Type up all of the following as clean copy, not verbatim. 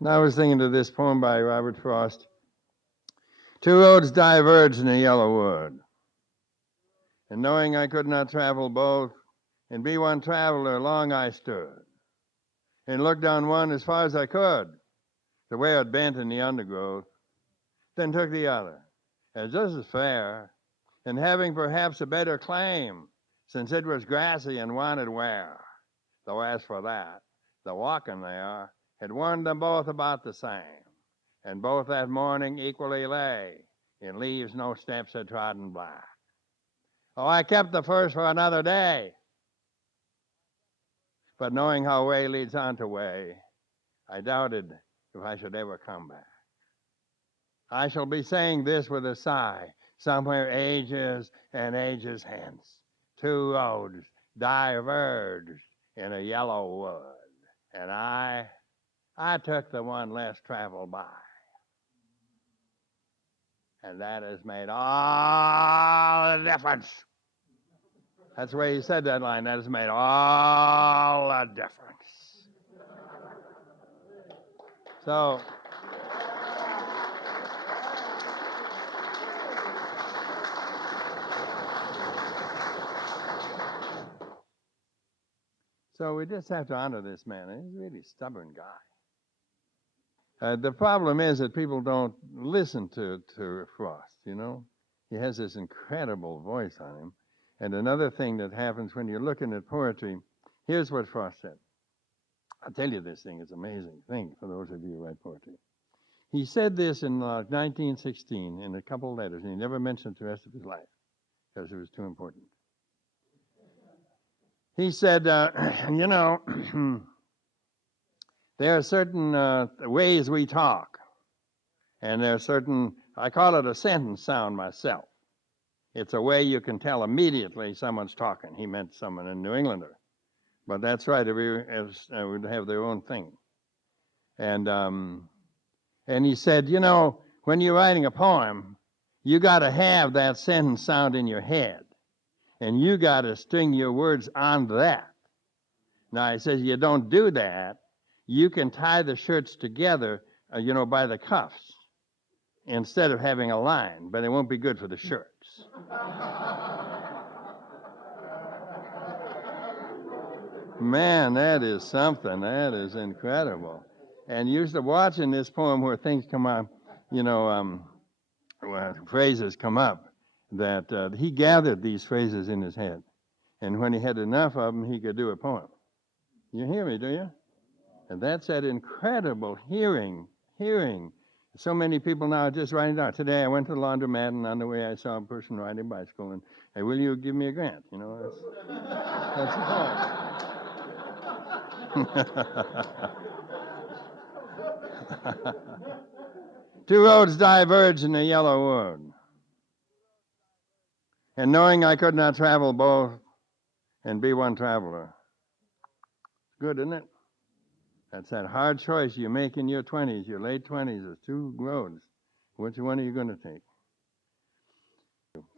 And I was thinking of this poem by Robert Frost. Two roads diverged in a yellow wood, and knowing I could not travel both, and be one traveler, long I stood, and looked down one as far as I could, to where it bent in the undergrowth, then took the other, as just as fair, and having perhaps a better claim, since it was grassy and wanted wear. Though as for that, the walking there had warned them both about the same, and both that morning equally lay, in leaves no steps had trodden black. Oh, I kept the first for another day, but knowing how way leads on to way, I doubted if I should ever come back. I shall be saying this with a sigh, somewhere ages and ages hence. Two roads diverged in a yellow wood, and I took the one less traveled by. And that has made all the difference. That's the way he said that line. That has made all the difference. So we just have to honor this man. He's a really stubborn guy. The problem is that people don't listen to Frost, you know. He has this incredible voice on him. And another thing that happens when you're looking at poetry, here's what Frost said. I'll tell you this thing. It's an amazing thing for those of you who write poetry. He said this in 1916 in a couple of letters, and he never mentioned it the rest of his life because it was too important. He said, you know, there are certain ways we talk, and there are certain, I call it a sentence sound myself. It's a way you can tell immediately someone's talking. He meant someone in New Englander. But that's right, every would have their own thing. And he said, you know, when you're writing a poem, you got to have that sentence sound in your head. And you got to string your words on that. Now, he says you don't do that. You can tie the shirts together, you know, by the cuffs instead of having a line, but it won't be good for the shirts. Man, that is something. That is incredible. And used to watching this poem where things come up, you know, phrases come up, that he gathered these phrases in his head. And when he had enough of them, he could do a poem. You hear me, do you? And that's that incredible hearing. So many people now are just writing down. Today I went to the laundromat, and on the way I saw a person riding a bicycle, and, hey, will you give me a grant? You know, that's the point. Two roads diverged in a yellow wood, and knowing I could not travel both and be one traveler. Good, isn't it? That's that hard choice you make in your 20s, your late 20s. There's two roads. Which one are you going to take?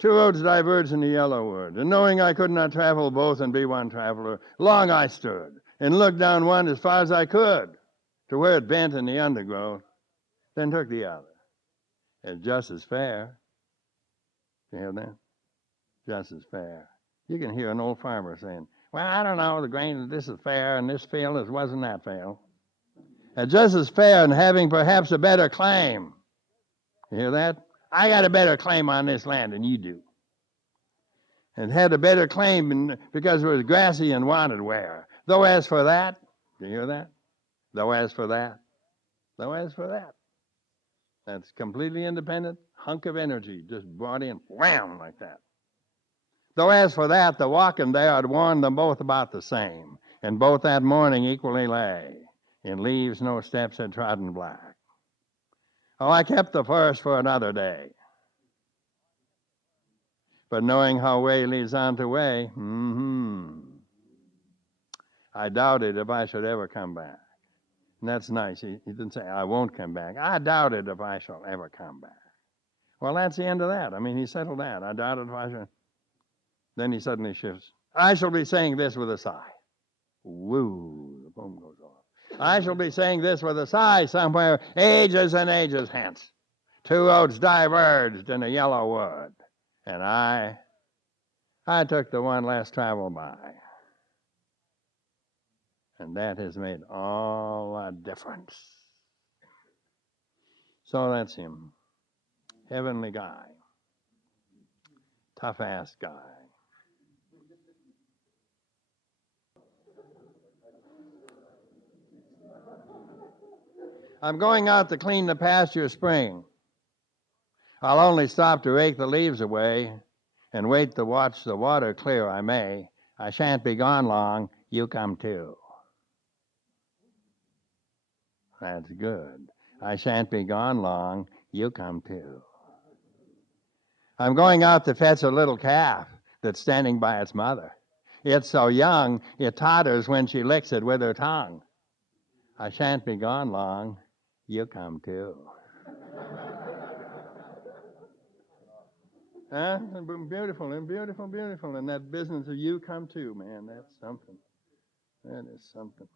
Two roads diverged in the yellow wood, and knowing I could not travel both and be one traveler, long I stood and looked down one as far as I could to where it bent in the undergrowth, then took the other. It's just as fair. You hear that? Just as fair. You can hear an old farmer saying, well, I don't know, the grain of this is fair and this field wasn't that fair. It's just as fair and having perhaps a better claim. You hear that? I got a better claim on this land than you do. And had a better claim because it was grassy and wanted wear. Though as for that, do you hear that? Though as for that. That's completely independent, hunk of energy just brought in, wham, like that. Though as for that, the walking there had warned them both about the same, and both that morning equally lay. In leaves no steps had trodden black. Oh, I kept the first for another day. But knowing how way leads on to way, I doubted if I should ever come back. And that's nice. He didn't say, I won't come back. I doubted if I shall ever come back. Well, that's the end of that. I mean, he settled that. I doubted if I should. Then he suddenly shifts. I shall be saying this with a sigh. Woo, the poem goes off. I shall be saying this with a sigh somewhere, ages and ages hence. Two roads diverged in a yellow wood, and I took the one less traveled by. And that has made all the difference. So that's him. Heavenly guy. Tough-ass guy. I'm going out to clean the pasture spring. I'll only stop to rake the leaves away and wait to watch the water clear I may. I shan't be gone long. You come too. That's good. I shan't be gone long. You come too. I'm going out to fetch a little calf that's standing by its mother. It's so young, it totters when she licks it with her tongue. I shan't be gone long. You come too. Huh? Beautiful and beautiful, beautiful. And that business of you come too, man, that's something. That is something.